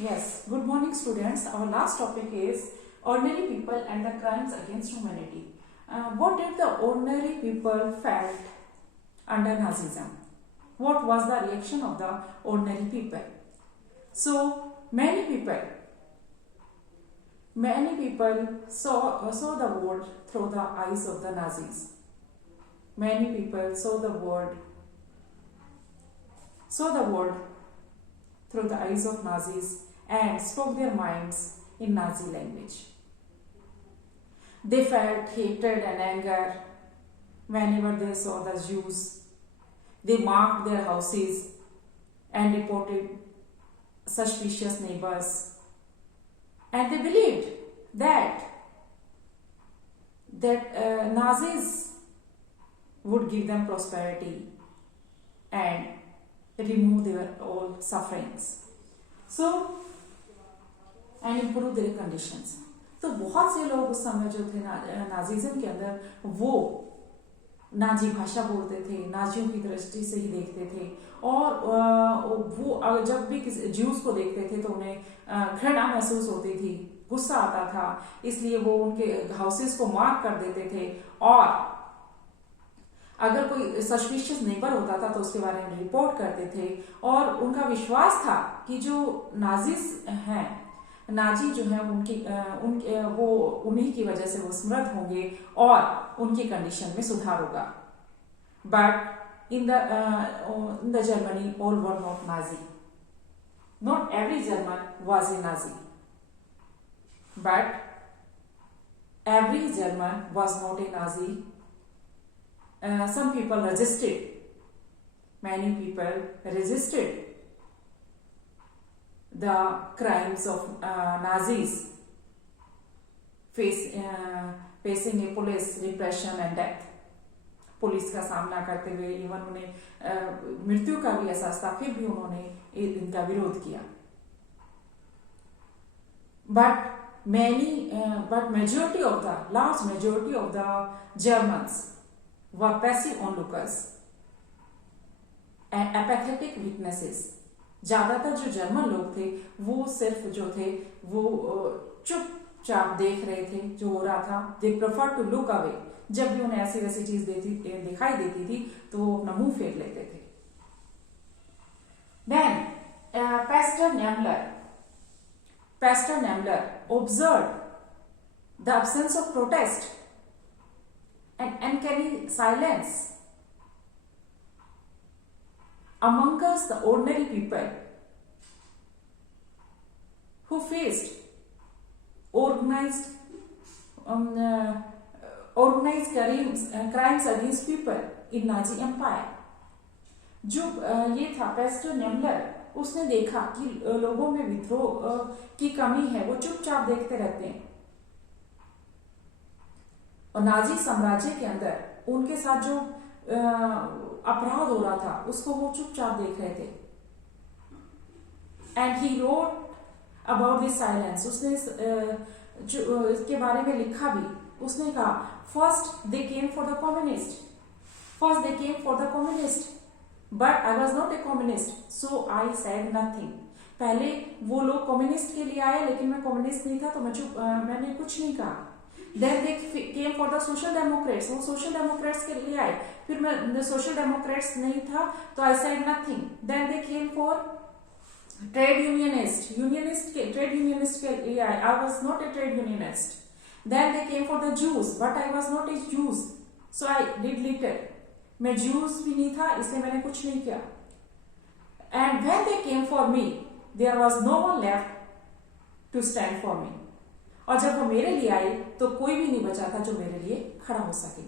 Yes, good morning students. Our last topic is ordinary people and the crimes against humanity. What did the ordinary people felt under Nazism? What was the reaction of the ordinary people? So many people saw the world through the eyes of the Nazis. Many people saw the world through the eyes of Nazis and spoke their minds in Nazi language. They felt hatred and anger whenever they saw the Jews. They marked their houses and reported suspicious neighbors. And they believed that Nazis would give them prosperity and remove their all sufferings. So, and improve their conditions. तो बहुत से लोग उस समय जो थे नाजीज़म के अंदर वो नाजी भाषा बोलते थे, नाजियों की दृष्टि से ही देखते थे और वो जब भी किसी ज्यूज को देखते थे तो उन्हें घृणा महसूस होती थी, गुस्सा आता था, इसलिए वो उनके हाउसेस को मार्क कर देते थे और अगर कोई सस्पिशियस नेबर होता था तो उसके बारे में रिपोर्ट करते थे और उनका विश्वास था कि जो नाजीज हैं, नाजी जो है उनके वो उन्हीं की वजह से वो समृद्ध होंगे और उनकी कंडीशन में सुधार होगा. But in the Germany all were not Nazi. Not every German was a Nazi, but every German was not a Nazi. Some people resisted. Many people resisted the crimes of Nazis, facing a police repression and death. Police का सामना करते हुए even उन्हें मृत्यु का भी एहसास था, फिर भी उन्होंने इनका विरोध किया. But large majority of the Germans were passive onlookers and apathetic witnesses. ज्यादातर जो जर्मन लोग थे वो सिर्फ जो थे वो चुपचाप देख रहे थे जो हो रहा था. They preferred to look away. जब भी उन्हें ऐसी वैसी चीज दिखाई देती थी तो वो अपना मुंह फेर लेते थे. Then Pastor Nemmler observed the absence of protest and uncanny silence among us, the ordinary people who faced organized crimes against people in Nazi Empire. जो ये था पेस्टर नेमलर, उसने देखा कि लोगों में विद्रोह की कमी है, वो चुपचाप देखते रहते हैं और नाजी साम्राज्य के अंदर उनके साथ जो अपराध हो रहा था उसको वो चुपचाप देख रहे थे. And he wrote about this silence. उसने इसके बारे में लिखा भी. उसने कहा first they came for the communist but I was not a communist so I said nothing. पहले वो लोग कम्युनिस्ट के लिए आए लेकिन मैं कम्युनिस्ट नहीं था तो मैंने कुछ नहीं कहा. Then they came for the social democrats. वो social democrats के लिए आए, फिर मैं social democrats नहीं था तो I said nothing. Then they came for trade unionist के लिए आए. I was not a trade unionist. Then they came for the Jews, but I was not a Jew, so I did little. मैं Jews भी नहीं था इसलिए मैंने कुछ नहीं किया. And when they came for me, there was no one left to stand for me. और जब वो मेरे लिए आए तो कोई भी नहीं बचा था जो मेरे लिए खड़ा हो सके.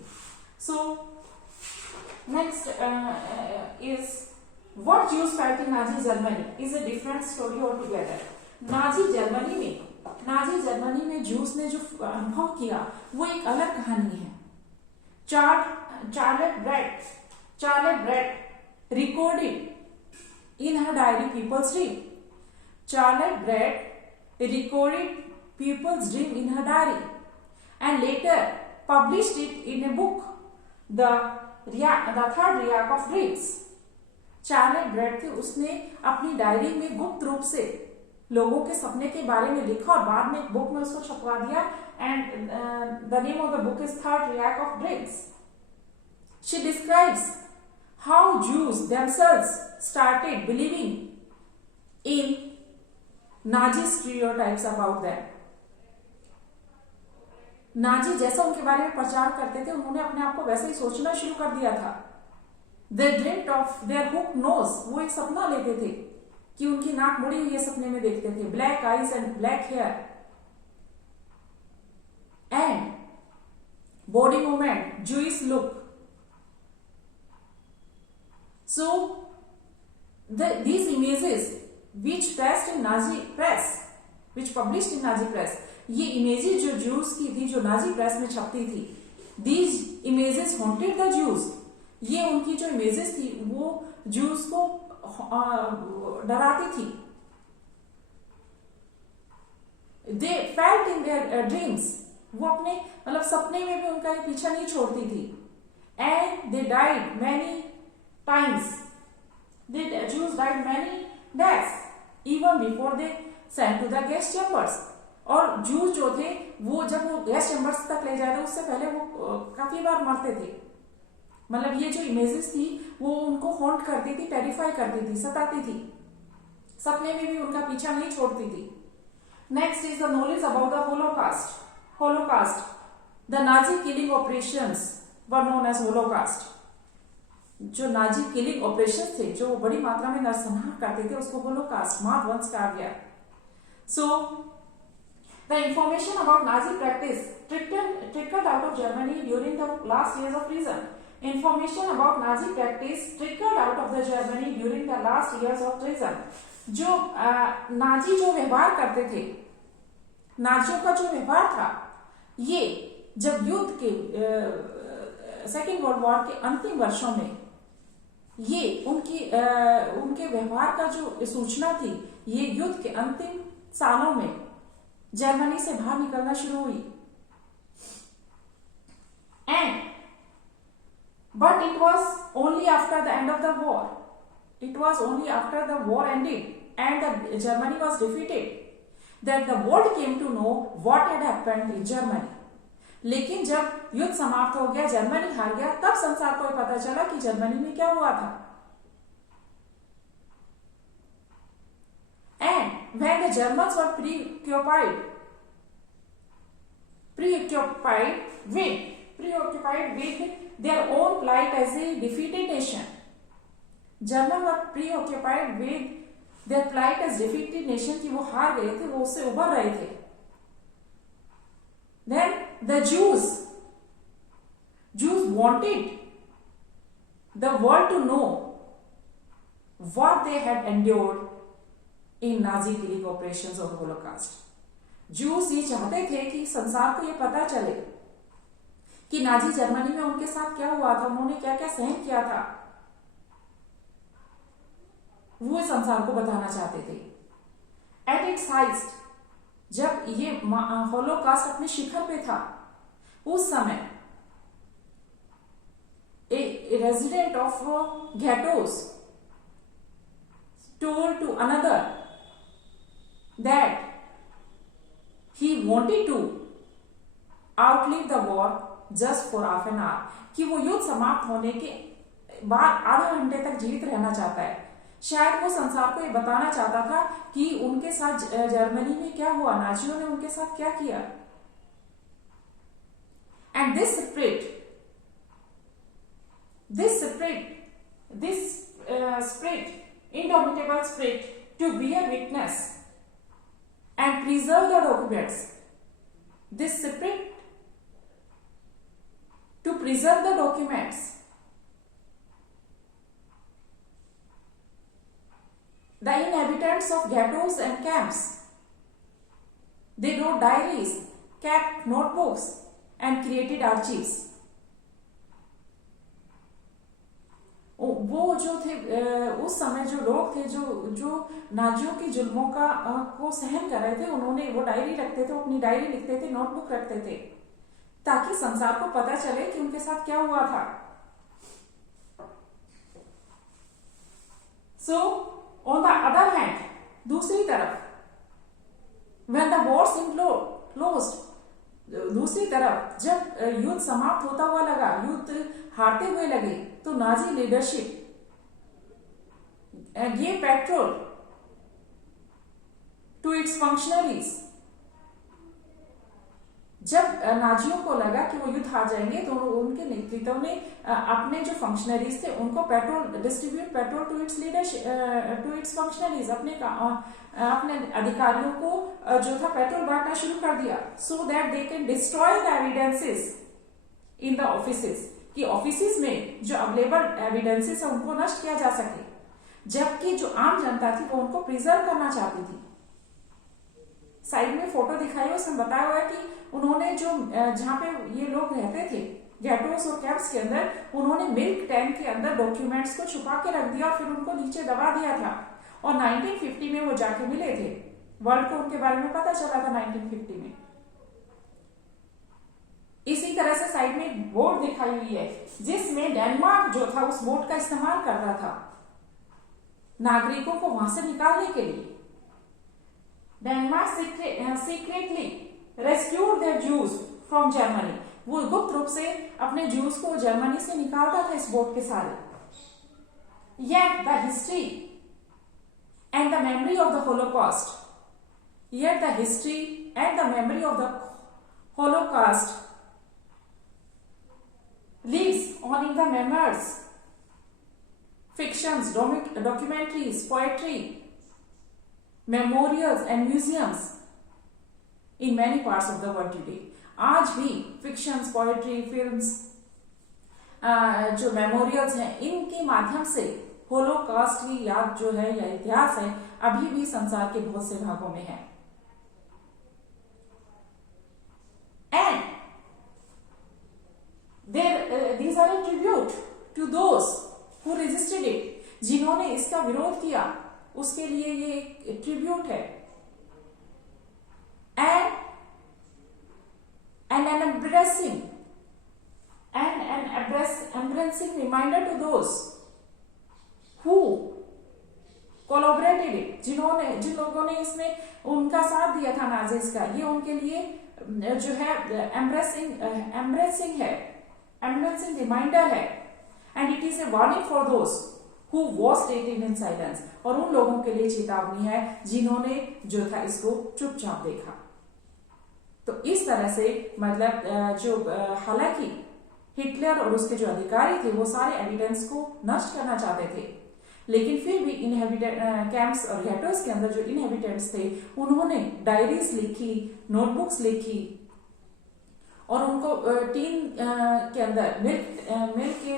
So next is what Jews felt in Nazi Germany is a different story all together. Nazi Germany में ज्यूज ने जो अनुभव किया वो एक अलग कहानी है. Charlotte Beradt recorded in her diary People's Dream. Charlotte Brett recorded People's Dream in her diary and later published it in a book, The Third Reich of Dreams. Charlotte Beradt थी, उसने अपनी डायरी में गुप्त रूप से लोगों के सपने के बारे में लिखा और बाद में एक बुक में उसको छपवा दिया, and the name of the book is third react of dreams. She describes how Jews themselves started believing in Nazi stereotypes about them. Nazi जैसा उनके बारे में प्रचार करते थे, उन्होंने अपने आप को वैसे ही सोचना शुरू कर दिया था. They dreamt of their hooked nose. वो एक सपना लेते थे कि उनकी नाक मुड़ी हुई है, सपने में देखते थे. Black eyes and black hair and body movement, Jewish look. So these images which pressed in Nazi press, which published in Nazi press, ये इमेजेस जो ज्यूज की थी, जो नाजी प्रेस में छपती थी, these images haunted the Jews. ये उनकी जो इमेजेस थी वो ज्यूज को डराती थी. They felt in their dreams. वो अपने मतलब सपने में भी उनका ये पीछा नहीं छोड़ती थी. And they died many times. The Jews died many deaths even before they sent to the gas chambers. और जूस जो थे वो जब वो गैस चैम्बर्स तक ले जाते उससे पहले वो काफी बार मरते थे. मतलब ये जो इमेजेस थी वो उनको हॉन्ट करती थी, टेरिफाई करती थी, सताती थी. सपने में भी उनका पीछा नहीं छोड़ती थी. Next is the knowledge about the holocaust. Holocaust, the Nazi killing operations were known as holocaust. जो नाजी किलिंग ऑपरेशन थे, जो बड़ी मात्रा में नरसंहार करते थे, उसको होलोकास्ट, महाध्वंस कहा गया. So the information about Nazi practice trickled out of Germany during the last years of treason. Information about Nazi practice trickled out of the Germany during the last years of treason. जो Nazi जो व्यवहार करते थे, नाजियों का जो व्यवहार था, ये जब युद्ध के सेकेंड वर्ल्ड वॉर के अंतिम वर्षों में ये उनके व्यवहार का जो सूचना थी, ये युद्ध के अंतिम सालों में जर्मनी से बाहर निकलना शुरू हुई. And but it was only after the end of the war. It was only after the war ended and Germany was defeated that the world came to know what had happened in Germany. लेकिन जब युद्ध समाप्त हो गया, Germany हार गया, तब संसार को पता चला कि जर्मनी में क्या हुआ था. And when the Germans were preoccupied with their own plight as a defeated nation. German were preoccupied with their plight as defeated nation, कि वो हार गए थे, वो उससे उबर रहे थे. Then the Jews wanted the world to know what they had endured in Nazi killing operations or Holocaust. Jews ये चाहते थे कि संसार को ये पता चले कि नाजी जर्मनी में उनके साथ क्या हुआ था, उन्होंने क्या क्या सहन किया था. वो संसार को बताना चाहते थे. एट इट्स हाइस्ट, जब ये होलोकास्ट अपने शिखर पे था, उस समय a resident of ghettos told to another that he wanted to outlive the war just for half an hour. कि वो युद्ध समाप्त होने के बाद आधा घंटे तक जीवित रहना चाहता है. शायद वो संसार को ये बताना चाहता था कि उनके साथ जर्मनी में क्या हुआ, नाजियों ने उनके साथ क्या किया. And this spirit, indomitable spirit to bear witness and preserve the documents. This spirit to preserve the documents. The inhabitants of ghettos and camps, they wrote diaries, kept notebooks, and created archives. वो जो थे उस समय जो लोग थे जो नाजियों की जुल्मों को सहन कर रहे थे, उन्होंने वो डायरी रखते थे, अपनी डायरी लिखते थे, नोटबुक रखते थे, ताकि संसार को पता चले कि उनके साथ क्या हुआ था. So on the other hand, दूसरी तरफ when the war seemed closed, दूसरी तरफ जब युद्ध समाप्त होता हुआ लगा, युद्ध हारते हुए लगे, तो Nazi leadership gave petrol to its functionaries. जब नाजियों को लगा कि वो युद्ध हार जाएंगे तो उनके नेतृत्व ने अपने जो फंक्शनरीज थे उनको petrol distribute petrol to its leadership to its functionaries, अपने अधिकारियों को जो था पेट्रोल बांटना शुरू कर दिया, so that they can destroy the evidences in the offices, कि ऑफिसेस में जो अवेलेबल एविडेंसेस है उनको नष्ट किया जा सके, जबकि जो आम जनता थी वो उनको प्रिजर्व करना चाहती थी। साइड में फोटो दिखाई है, उसमें बताया हुआ है कि उन्होंने जो जहां पे ये लोग रहते थे गेटोस और कैंप्स के अंदर, उन्होंने मिल्क टैंक के अंदर डॉक्यूमेंट्स को छुपा के रख दिया और फिर उनको नीचे दबा दिया था, और 1950 में वो जाके मिले थे, वर्ल्ड को उनके बारे में पता चला था 1950 में। इसी तरह से साइड में एक बोर्ड दिखाई हुई है जिसमें डेनमार्क जो था उस बोर्ड का इस्तेमाल कर रहा था नागरिकों को वहां से निकालने के लिए। Denmark secretly rescued their Jews from Germany, वो गुप्त रूप से अपने ज्यूज को जर्मनी से निकालता था इस बोट के सारे। Yet the history and the memory of the Holocaust, yet the history and the memory of the Holocaust lives on in the memoirs, fictions, documentaries, poetry, memorials and museums in many parts of the world today. आज भी fictions, poetry, films, जो memorials हैं, इनके माध्यम से Holocaust की याद जो है या इतिहास है अभी भी संसार के बहुत से भागों में है। And these are a tribute to those who resisted it, जिन्होंने इसका विरोध किया उसके लिए ये एक ट्रिब्यूट है। and an embracing reminder to those who collaborated it, जिन लोगों ने इसमें उनका साथ दिया था नाजीज का, ये उनके लिए जो है एम्ब्रेसिंग है, एम्ब्रेसिंग रिमाइंडर है। And it is A warning for those who was taken in silence, और उन लोगों के लिए चेतावनी है जिन्होंने जो था इसको चुपचाप देखा। तो इस तरह से मतलब जो हालांकि हिटलर और उसके जो अधिकारी थे वो सारे एविडेंस को नष्ट करना चाहते थे, लेकिन फिर भी कैंप्स और गेटोस के अंदर जो इनहेबिटेंट्स थे उन्होंने डायरीज लिखी, नोटबुक्स लिखी, और उनको टीन के अंदर मिल्क के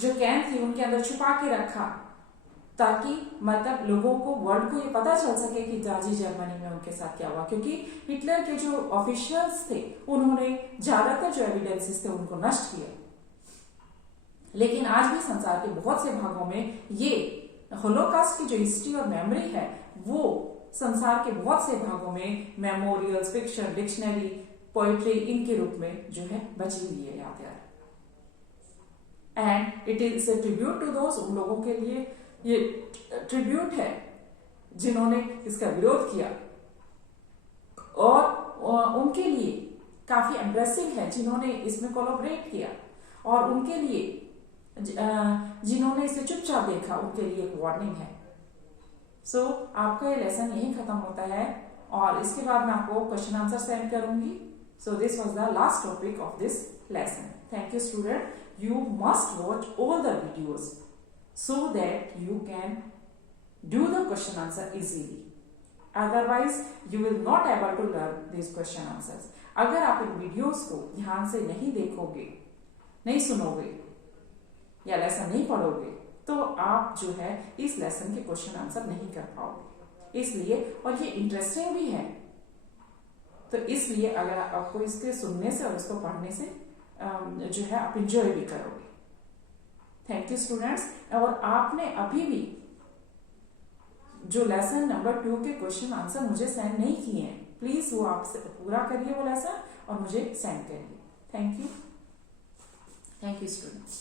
जो कैन थी उनके अंदर छुपा के रखा, ताकि मतलब लोगों को, वर्ल्ड को ये पता चल सके कि नाजी जर्मनी में उनके साथ क्या हुआ, क्योंकि हिटलर के जो ऑफिशियल्स थे उन्होंने ज्यादातर जो एविडेंसेस थे उनको नष्ट किया। लेकिन आज भी संसार के बहुत से भागों में ये होलोकॉस्ट की जो हिस्ट्री और मेमोरी है वो संसार के बहुत से भागों में मेमोरियल्स, फिक्शन, डिक्शनरी, पोएट्री, इनके रूप में जो है बची हुई है याद। And it is a tribute to those, उन लोगों के लिए ये ट्रिब्यूट है जिन्होंने इसका विरोध किया, और उनके लिए काफी एम्ब्रेसिंग है जिन्होंने इसमें कोलैबोरेट किया, और उनके लिए जिन्होंने इसे चुपचाप देखा उनके लिए एक वार्निंग है। सो आपका ये लेसन यही खत्म होता है, और इसके बाद मैं आपको क्वेश्चन आंसर सेंड करूंगी। So this was the last topic of this lesson. Thank you student. You must watch all the videos so that you can do the question answer easily. Otherwise you will not able to learn these question answers. अगर आप इन videos को ध्यान से नहीं देखोगे, नहीं सुनोगे या लेसन नहीं पढ़ोगे तो आप जो है इस लेसन के क्वेश्चन आंसर नहीं कर पाओगे। इसलिए, और ये इंटरेस्टिंग भी है, तो इसलिए अगर आपको इसके सुनने से और इसको पढ़ने से जो है आप इंजॉय भी करोगे। Thank you students. और आपने अभी भी जो लेसन नंबर 2 के क्वेश्चन आंसर मुझे सेंड नहीं किए हैं, प्लीज वो आप पूरा करिए वो लेसन और मुझे सेंड करिए। Thank you students.